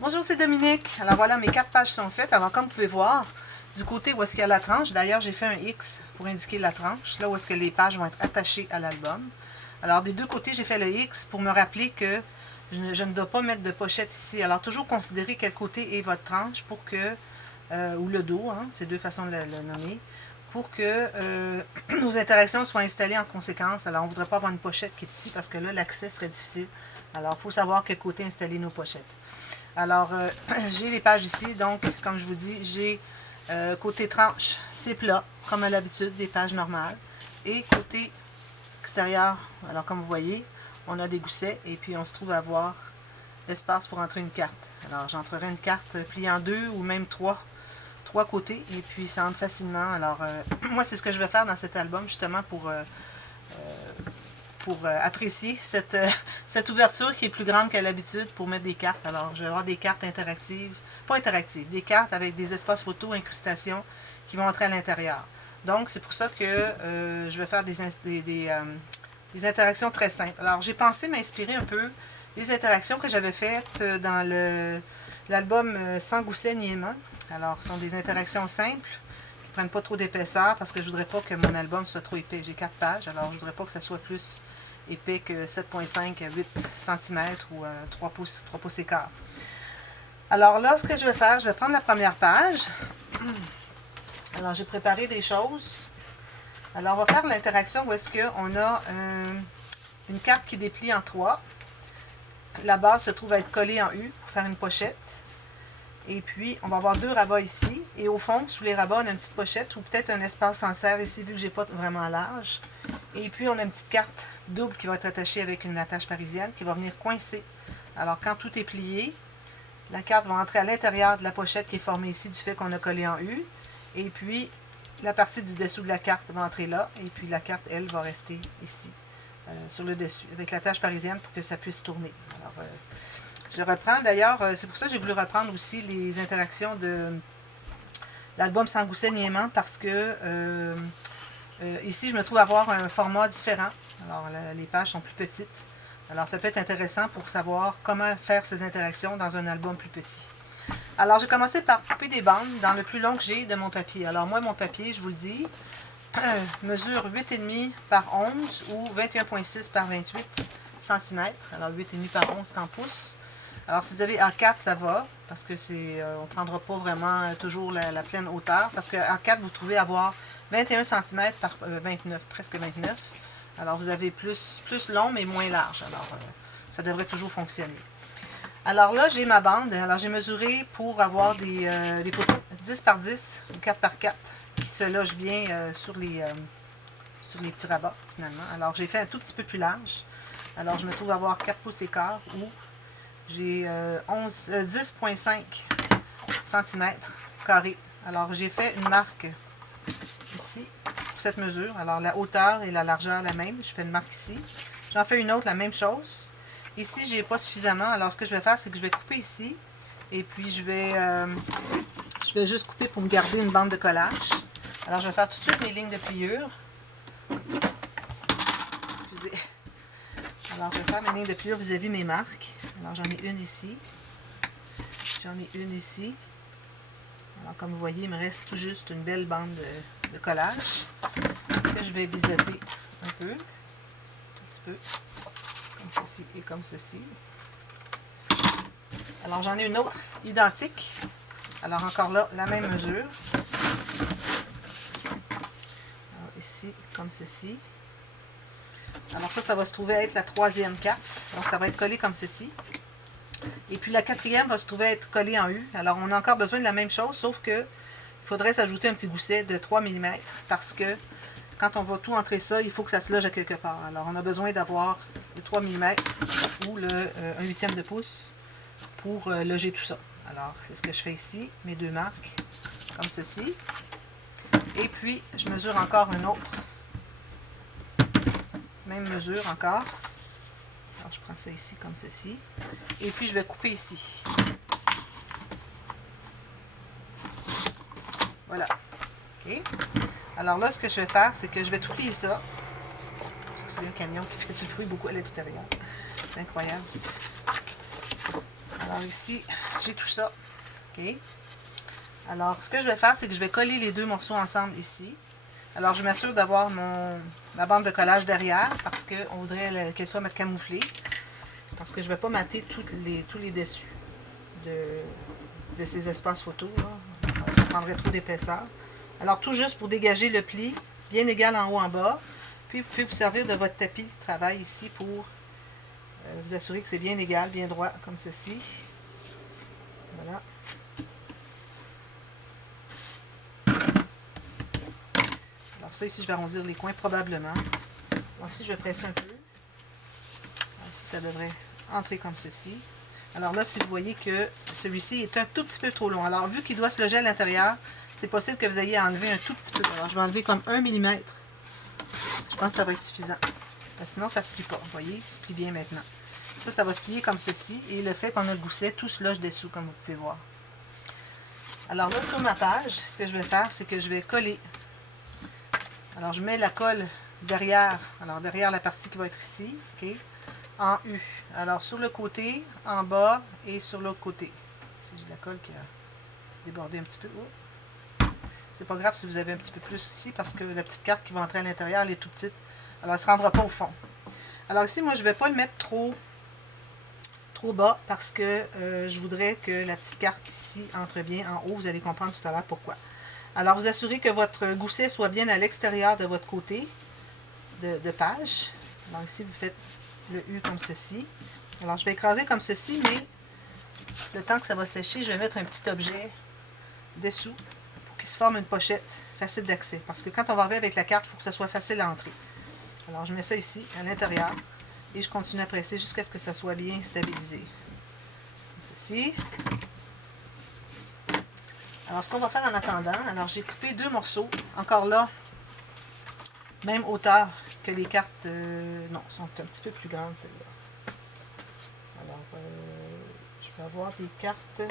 Bonjour, c'est Dominique. Alors voilà, mes 4 pages sont faites. Alors comme vous pouvez voir, du côté où est-ce qu'il y a la tranche, d'ailleurs j'ai fait un X pour indiquer la tranche, là où est-ce que les pages vont être attachées à l'album. Alors des deux côtés, j'ai fait le X pour me rappeler que je ne dois pas mettre de pochette ici. Alors toujours considérer quel côté est votre tranche pour que, ou le dos, hein, c'est deux façons de le nommer, pour que nos interactions soient installées en conséquence. Alors on ne voudrait pas avoir une pochette qui est ici parce que là l'accès serait difficile. Alors il faut savoir quel côté installer nos pochettes. Alors, j'ai les pages ici, donc, comme je vous dis, j'ai côté tranche, c'est plat, comme à l'habitude, des pages normales. Et côté extérieur, alors comme vous voyez, on a des goussets et puis on se trouve à avoir l'espace pour entrer une carte. Alors, j'entrerai une carte pliée en deux ou même trois côtés et puis ça entre facilement. Alors, moi, c'est ce que je vais faire dans cet album, justement, pour apprécier cette ouverture qui est plus grande qu'à l'habitude pour mettre des cartes. Alors, je vais avoir des cartes interactives, pas interactives, des cartes avec des espaces photos, incrustations qui vont entrer à l'intérieur. Donc, c'est pour ça que je vais faire des interactions très simples. Alors, j'ai pensé m'inspirer un peu des interactions que j'avais faites dans l'album Sans gousset ni aimant. Alors, ce sont des interactions simples qui ne prennent pas trop d'épaisseur parce que je ne voudrais pas que mon album soit trop épais. J'ai 4 pages, alors je ne voudrais pas que ça soit plus épais que 7,5 à 8 cm ou 3 pouces et quart. Alors là, ce que je vais faire, je vais prendre la première page. Alors, j'ai préparé des choses. Alors, on va faire l'interaction où est-ce qu'on a une carte qui déplie en 3. La base se trouve à être collée en U pour faire une pochette. Et puis, on va avoir 2 rabats ici. Et au fond, sous les rabats, on a une petite pochette ou peut-être un espace en serre ici, vu que je n'ai pas vraiment large. Et puis, on a une petite carte double qui va être attachée avec une attache parisienne qui va venir coincer. Alors, quand tout est plié, la carte va entrer à l'intérieur de la pochette qui est formée ici du fait qu'on a collé en U. Et puis, la partie du dessous de la carte va entrer là. Et puis, la carte, elle, va rester ici, sur le dessus, avec l'attache parisienne pour que ça puisse tourner. Alors, je reprends. D'ailleurs, c'est pour ça que j'ai voulu reprendre aussi les interactions de l'album Sans gousset ni aimant parce que ici, je me trouve avoir un format différent. Alors, les pages sont plus petites. Alors, ça peut être intéressant pour savoir comment faire ces interactions dans un album plus petit. Alors, j'ai commencé par couper des bandes dans le plus long que j'ai de mon papier. Alors, moi, mon papier, je vous le dis, mesure 8,5 par 11 ou 21,6 par 28 cm. Alors, 8,5 par 11, c'est en pouces. Alors, si vous avez A4, ça va, parce que on ne prendra pas vraiment toujours la pleine hauteur, parce que A4, vous trouvez avoir 21 cm par 29, presque 29. Alors, vous avez plus long, mais moins large. Alors, ça devrait toujours fonctionner. Alors là, j'ai ma bande. Alors, j'ai mesuré pour avoir des photos 10 par 10 ou 4 par 4 qui se logent bien sur les petits rabats, finalement. Alors, j'ai fait un tout petit peu plus large. Alors, je me trouve avoir 4 pouces et quart ou j'ai 10,5 cm carré. Alors, j'ai fait une marque ici pour cette mesure. Alors, la hauteur et la largeur la même. Je fais une marque ici. J'en fais une autre, la même chose. Ici, je n'ai pas suffisamment. Alors, ce que je vais faire, c'est que je vais couper ici. Et puis, je vais juste couper pour me garder une bande de collage. Alors, je vais faire tout de suite mes lignes de pliure. Excusez. Alors, je vais faire mes lignes de pliure vis-à-vis mes marques. Alors, j'en ai une ici. J'en ai une ici. Alors, comme vous voyez, il me reste tout juste une belle bande de collage que je vais biseauter un peu. Un petit peu. Comme ceci et comme ceci. Alors, j'en ai une autre identique. Alors, encore là, la même mesure. Alors, ici, comme ceci. Alors ça va se trouver être la 3e carte. Donc ça va être collé comme ceci. Et puis la 4e va se trouver être collée en U. Alors on a encore besoin de la même chose, sauf que il faudrait s'ajouter un petit gousset de 3 mm parce que quand on va tout entrer ça, il faut que ça se loge à quelque part. Alors on a besoin d'avoir le 3 mm ou le 1/8 de pouce pour loger tout ça. Alors c'est ce que je fais ici, mes 2 marques, comme ceci. Et puis je mesure encore une autre. Même mesure encore. Alors, je prends ça ici comme ceci. Et puis, je vais couper ici. Voilà. OK. Alors là, ce que je vais faire, c'est que je vais tout plier ça. Excusez, un camion qui fait du bruit beaucoup à l'extérieur. C'est incroyable. Alors ici, j'ai tout ça. OK? Alors, ce que je vais faire, c'est que je vais coller les deux morceaux ensemble ici. Alors, je m'assure d'avoir ma bande de collage derrière parce qu'on voudrait qu'elle soit camouflée. Parce que je ne vais pas mater tous les dessus de ces espaces photos. Là. Ça prendrait trop d'épaisseur. Alors, tout juste pour dégager le pli, bien égal en haut en bas. Puis, vous pouvez vous servir de votre tapis de travail ici pour vous assurer que c'est bien égal, bien droit, comme ceci. Voilà. Alors ça, ici, je vais arrondir les coins probablement. Donc ici, je vais presser un peu. Ici, ça devrait entrer comme ceci. Alors là, si vous voyez que celui-ci est un tout petit peu trop long. Alors, vu qu'il doit se loger à l'intérieur, c'est possible que vous ayez à enlever un tout petit peu. Alors, je vais enlever comme 1 mm. Je pense que ça va être suffisant. Sinon, ça ne se plie pas. Vous voyez, il se plie bien maintenant. Ça va se plier comme ceci. Et le fait qu'on a le gousset, tout se loge dessous, comme vous pouvez voir. Alors là, sur ma page, ce que je vais faire, c'est que je vais coller. Alors, je mets la colle derrière, alors derrière la partie qui va être ici, OK, en U. Alors, sur le côté, en bas et sur l'autre côté. Ici, j'ai de la colle qui a débordé un petit peu. Oh. C'est pas grave si vous avez un petit peu plus ici, parce que la petite carte qui va entrer à l'intérieur, elle est tout petite. Alors, elle ne se rendra pas au fond. Alors ici, moi, je ne vais pas le mettre trop bas, parce que je voudrais que la petite carte ici entre bien en haut. Vous allez comprendre tout à l'heure pourquoi. Alors, vous assurez que votre gousset soit bien à l'extérieur de votre côté de page. Alors ici, vous faites le U comme ceci. Alors, je vais écraser comme ceci, mais le temps que ça va sécher, je vais mettre un petit objet dessous pour qu'il se forme une pochette facile d'accès. Parce que quand on va arriver avec la carte, il faut que ça soit facile à entrer. Alors, je mets ça ici, à l'intérieur, et je continue à presser jusqu'à ce que ça soit bien stabilisé. Comme ceci. Alors, ce qu'on va faire en attendant, alors j'ai coupé deux morceaux, encore là, même hauteur que les cartes, non, sont un petit peu plus grandes celles-là. Alors, je vais avoir des cartes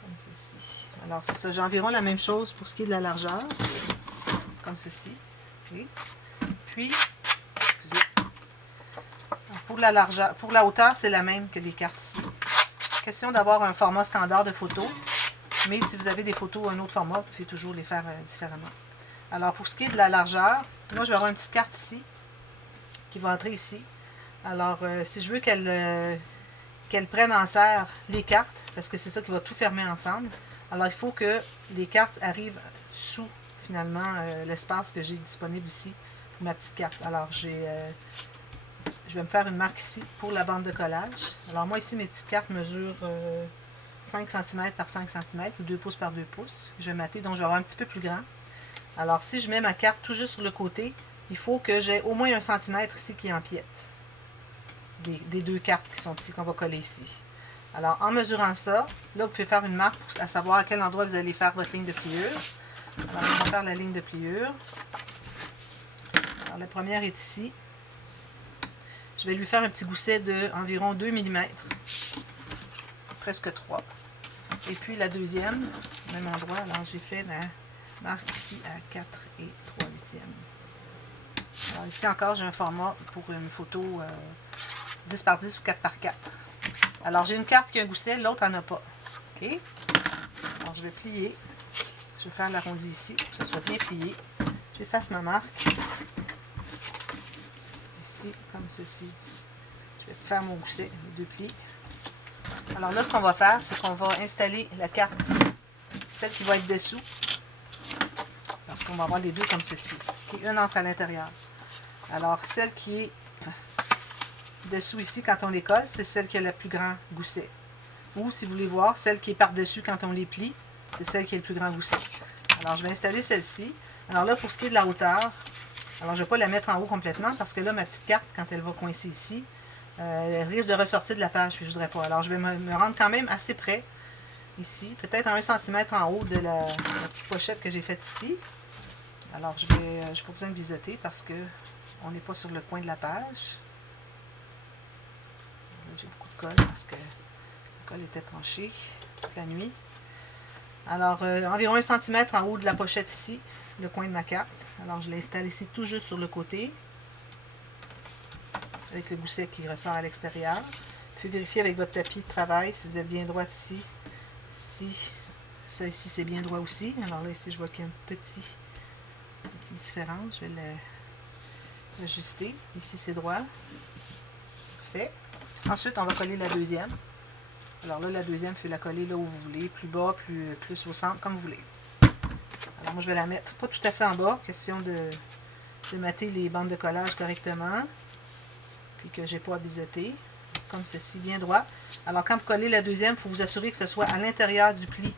comme ceci. Alors, c'est ça, j'ai environ la même chose pour ce qui est de la largeur, comme ceci. Okay. Puis, excusez, pour la largeur, pour la hauteur, c'est la même que les cartes ici. Question d'avoir un format standard de photo, mais si vous avez des photos un autre format, vous pouvez toujours les faire différemment. Alors, pour ce qui est de la largeur, moi, je vais avoir une petite carte ici, qui va entrer ici. Alors, si je veux qu'elle prenne en serre les cartes, parce que c'est ça qui va tout fermer ensemble, alors il faut que les cartes arrivent sous, finalement, l'espace que j'ai disponible ici pour ma petite carte. Alors, je vais me faire une marque ici pour la bande de collage. Alors moi ici, mes petites cartes mesurent 5 cm par 5 cm ou 2 pouces par 2 pouces. Je vais mater, donc je vais avoir un petit peu plus grand. Alors si je mets ma carte tout juste sur le côté, il faut que j'ai au moins 1 cm ici qui empiète. Des deux cartes qui sont ici, qu'on va coller ici. Alors en mesurant ça, là vous pouvez faire une marque pour savoir à quel endroit vous allez faire votre ligne de pliure. Alors on va faire la ligne de pliure. Alors la première est ici. Je vais lui faire un petit gousset d'environ 2 mm, presque 3. Et puis la deuxième, au même endroit, alors j'ai fait ma marque ici à 4 et 3/8. Alors ici encore, j'ai un format pour une photo 10 par 10 ou 4 par 4. Alors j'ai une carte qui a un gousset, l'autre n'en a pas. OK? Alors je vais plier. Je vais faire l'arrondi ici pour que ça soit bien plié. J'efface ma marque. Comme ceci. Je vais faire mon gousset, les deux plis. Alors là, ce qu'on va faire, c'est qu'on va installer la carte, celle qui va être dessous, parce qu'on va avoir les deux comme ceci. Et une entre à l'intérieur. Alors, celle qui est dessous ici, quand on les colle, c'est celle qui a le plus grand gousset. Ou, si vous voulez voir, celle qui est par-dessus quand on les plie, c'est celle qui a le plus grand gousset. Alors, je vais installer celle-ci. Alors là, pour ce qui est de la hauteur, alors, je ne vais pas la mettre en haut complètement parce que là, ma petite carte, quand elle va coincer ici, elle risque de ressortir de la page, puis je ne voudrais pas. Alors, je vais me rendre quand même assez près, ici, peut-être à 1 cm en haut de la petite pochette que j'ai faite ici. Alors, je n'ai pas besoin de biseauter parce que on n'est pas sur le coin de la page. J'ai beaucoup de colle parce que la colle était penchée toute la nuit. Alors, environ 1 cm en haut de la pochette ici, le coin de ma carte. Alors, je l'installe ici tout juste sur le côté, avec le gousset qui ressort à l'extérieur. pouvez vérifier avec votre tapis de travail si vous êtes bien droit ici. Si ça ici c'est bien droit aussi. Alors là ici je vois qu'il y a une petite différence. Je vais l'ajuster. Ici c'est droit. Parfait. Ensuite on va coller la deuxième. Alors là la deuxième, vous pouvez la coller là où vous voulez, plus bas, plus au centre, comme vous voulez. Alors moi je vais la mettre pas tout à fait en bas, question de mater les bandes de collage correctement, puis que j'ai pas à biseauter, comme ceci, bien droit. Alors quand vous collez la deuxième, il faut vous assurer que ce soit à l'intérieur du pli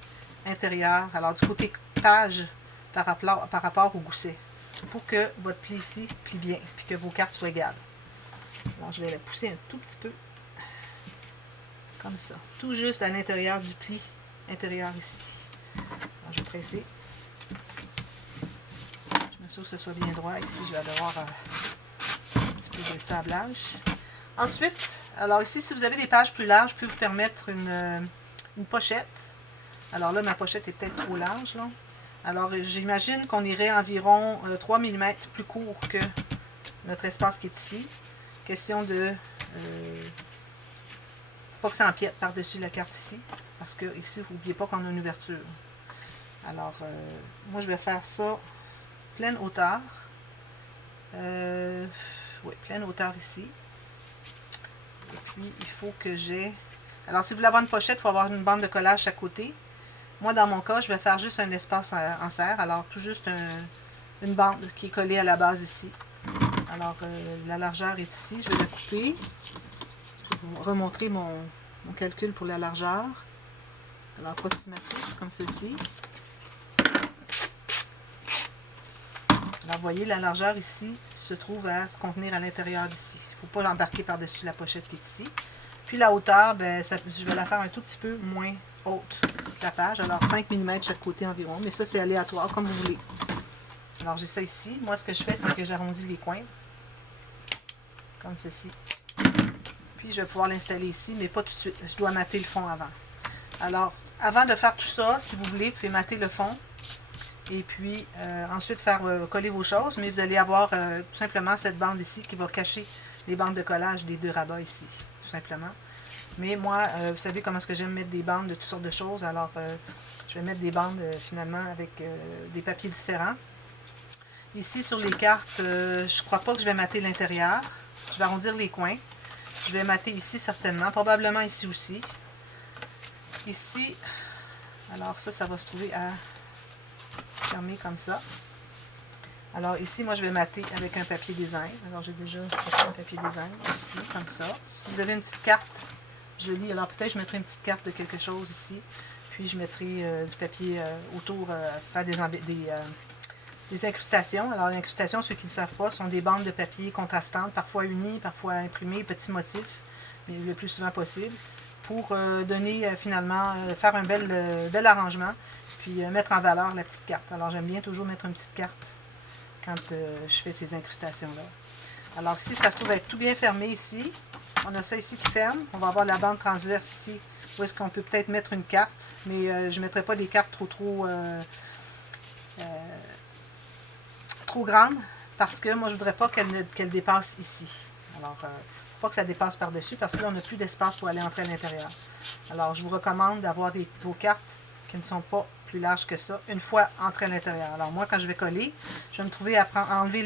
intérieur, alors du côté page par rapport au gousset, pour que votre pli ici plie bien, puis que vos cartes soient égales. Alors je vais la pousser un tout petit peu, comme ça, tout juste à l'intérieur du pli intérieur ici. Alors je vais presser. Je m'assure que ce soit bien droit. Ici, je vais devoir un petit peu de sablage. Ensuite, alors ici, si vous avez des pages plus larges, je peux vous permettre une pochette. Alors là, ma pochette est peut-être trop large, là. Alors, j'imagine qu'on irait environ 3 mm plus court que notre espace qui est ici. Question de... pas que ça empiète par-dessus la carte ici, parce que ici, n'oubliez pas qu'on a une ouverture. Alors, moi, je vais faire ça pleine hauteur. Oui, pleine hauteur ici. Et puis, il faut que j'ai... Alors, si vous voulez avoir une pochette, il faut avoir une bande de collage à côté. Moi, dans mon cas, je vais faire juste un espace en serre. Alors, tout juste une bande qui est collée à la base ici. Alors, la largeur est ici. Je vais la couper. Je vais vous remontrer mon calcul pour la largeur. Alors, approximatif, comme ceci. Alors, vous voyez, la largeur ici se trouve à se contenir à l'intérieur d'ici. Il ne faut pas l'embarquer par-dessus la pochette qui est ici. Puis la hauteur, ben, je vais la faire un tout petit peu moins haute que la page. Alors, 5 mm chaque côté environ. Mais ça, c'est aléatoire, comme vous voulez. Alors, j'ai ça ici. Moi, ce que je fais, c'est que j'arrondis les coins. Comme ceci. Puis, je vais pouvoir l'installer ici, mais pas tout de suite. Je dois mater le fond avant. Alors, avant de faire tout ça, si vous voulez, vous pouvez mater le fond. Et puis, ensuite, faire coller vos choses. Mais vous allez avoir tout simplement cette bande ici qui va cacher les bandes de collage des deux rabats ici. Tout simplement. Mais moi, vous savez comment est-ce que j'aime mettre des bandes de toutes sortes de choses. Alors, je vais mettre des bandes finalement avec des papiers différents. Ici, sur les cartes, je ne crois pas que je vais mater l'intérieur. Je vais arrondir les coins. Je vais mater ici certainement. Probablement ici aussi. Ici, alors ça va se trouver à fermer comme ça. Alors ici, moi, je vais mater avec un papier design. Alors, j'ai déjà sorti un papier design ici, comme ça. Si vous avez une petite carte jolie, alors peut-être je mettrai une petite carte de quelque chose ici. Puis, je mettrai du papier autour, faire des incrustations. Alors, les incrustations, ceux qui ne savent pas, sont des bandes de papier contrastantes, parfois unies, parfois imprimées, petits motifs, mais le plus souvent possible, pour donner finalement, faire un bel arrangement, puis mettre en valeur la petite carte. Alors, j'aime bien toujours mettre une petite carte quand je fais ces incrustations-là. Alors, ici, ça se trouve être tout bien fermé ici. On a ça ici qui ferme. On va avoir la bande transverse ici, où est-ce qu'on peut peut-être mettre une carte, mais je ne mettrai pas des cartes trop grandes, parce que moi, je ne voudrais pas qu'elle dépasse ici. Alors, pas que ça dépasse par-dessus, parce que là, on n'a plus d'espace pour aller entrer à l'intérieur. Alors, je vous recommande d'avoir vos cartes qui ne sont pas plus larges que ça, une fois entrées à l'intérieur. Alors, moi, quand je vais coller, je vais me trouver à enlever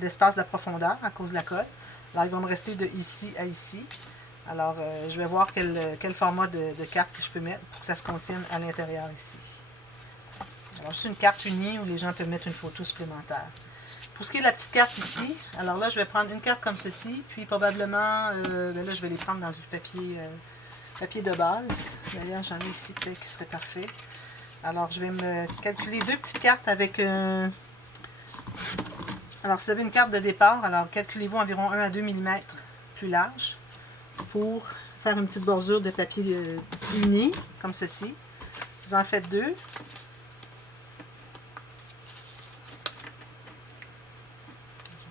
l'espace de la profondeur à cause de la colle. Alors, il va me rester de ici à ici. Alors, je vais voir quel format de carte que je peux mettre pour que ça se contienne à l'intérieur ici. Alors, juste une carte unie où les gens peuvent mettre une photo supplémentaire. Pour ce qui est de la petite carte ici, alors là, je vais prendre une carte comme ceci, puis probablement, là, je vais les prendre dans du papier de base. D'ailleurs, j'en ai ici peut-être qui serait parfait. Alors, je vais me calculer deux petites cartes avec... alors, si vous avez une carte de départ, alors calculez-vous environ 1 à 2 mm plus large pour faire une petite bordure de papier uni, comme ceci. Vous en faites deux.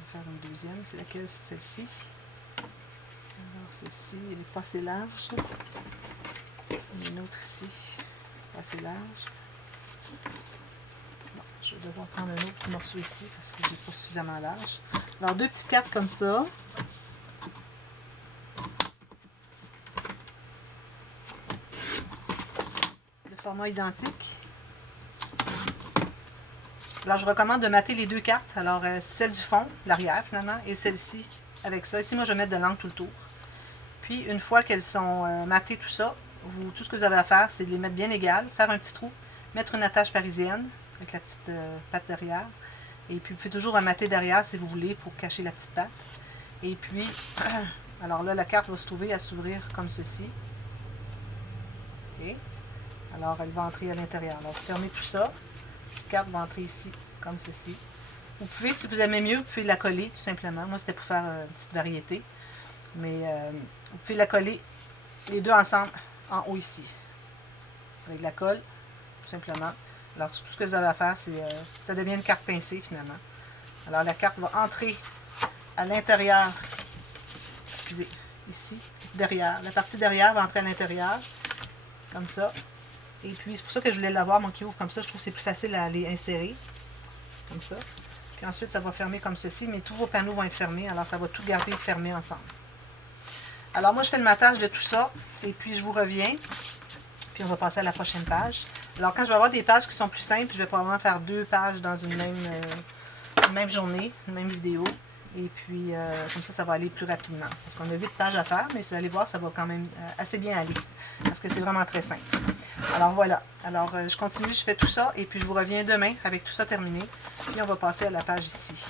Faire une deuxième, c'est laquelle? C'est celle-ci. Alors celle-ci, elle n'est pas assez large. Une autre ici, pas assez large. Bon, je vais devoir prendre un autre petit morceau ici parce que je n'ai pas suffisamment large. Alors deux petites cartes comme ça. format identique. Alors, je recommande de mater les deux cartes. Alors, celle du fond, l'arrière finalement, et celle-ci avec ça. Ici, moi, je vais mettre de l'encre tout le tour. Puis, une fois qu'elles sont matées, tout ça, tout ce que vous avez à faire, c'est de les mettre bien égales, faire un petit trou, mettre une attache parisienne avec la petite patte derrière. Et puis, vous pouvez toujours remater derrière si vous voulez pour cacher la petite patte. Et puis, alors là, la carte va se trouver à s'ouvrir comme ceci. Okay. Alors, elle va entrer à l'intérieur. Alors, vous fermez tout ça. La petite carte va entrer ici, comme ceci. Vous pouvez, si vous aimez mieux, vous pouvez la coller, tout simplement. Moi, c'était pour faire une petite variété. Mais vous pouvez la coller les deux ensemble en haut ici. Avec la colle, tout simplement. Alors, tout ce que vous avez à faire, c'est ça devient une carte pincée, finalement. Alors, la carte va entrer à l'intérieur. Excusez, ici, derrière. La partie derrière va entrer à l'intérieur, comme ça. Et puis, c'est pour ça que je voulais l'avoir, moi, qui ouvre comme ça. Je trouve que c'est plus facile à les insérer, comme ça. Puis ensuite, ça va fermer comme ceci, mais tous vos panneaux vont être fermés. Alors, ça va tout garder fermé ensemble. Alors, moi, je fais le matage de tout ça, et puis je vous reviens. Puis, on va passer à la prochaine page. Alors, quand je vais avoir des pages qui sont plus simples, je vais probablement faire 2 pages dans une même journée, une même vidéo. Et puis, comme ça va aller plus rapidement. Parce qu'on a 8 pages à faire, mais vous allez voir, ça va quand même assez bien aller. Parce que c'est vraiment très simple. Alors, voilà. Alors, je continue, je fais tout ça, et puis je vous reviens demain avec tout ça terminé. Puis, on va passer à la page ici.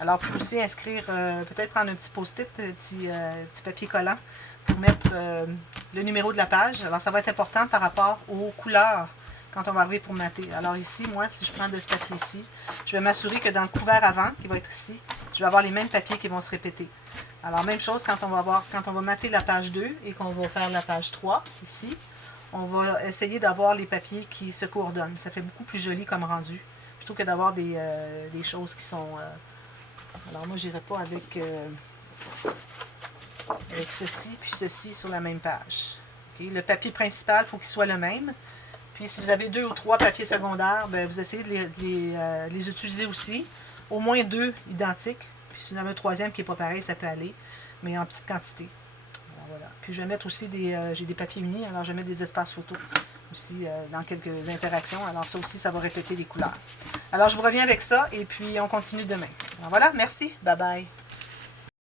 Alors, pour aussi inscrire, peut-être prendre un petit post-it, un petit papier collant pour mettre le numéro de la page. Alors, ça va être important par rapport aux couleurs quand on va arriver pour mater. Alors ici, moi, si je prends de ce papier ici, je vais m'assurer que dans le couvert avant, qui va être ici, je vais avoir les mêmes papiers qui vont se répéter. Alors, même chose quand on va mater la page 2 et qu'on va faire la page 3, ici, on va essayer d'avoir les papiers qui se coordonnent. Ça fait beaucoup plus joli comme rendu, plutôt que d'avoir des choses qui sont... Alors, moi, je n'irai pas avec ceci, puis ceci sur la même page. Okay? Le papier principal, il faut qu'il soit le même. Puis, si vous avez 2 ou 3 papiers secondaires, ben, vous essayez de les utiliser aussi. Au moins 2 identiques. Puis, si vous en avez un troisième qui n'est pas pareil, ça peut aller, mais en petite quantité. Alors, voilà. Puis, je vais mettre aussi j'ai des papiers unis, alors je vais mettre des espaces photos aussi dans quelques interactions. Alors, ça aussi, ça va répéter les couleurs. Alors, je vous reviens avec ça, et puis on continue demain. Alors, voilà, merci. Bye bye.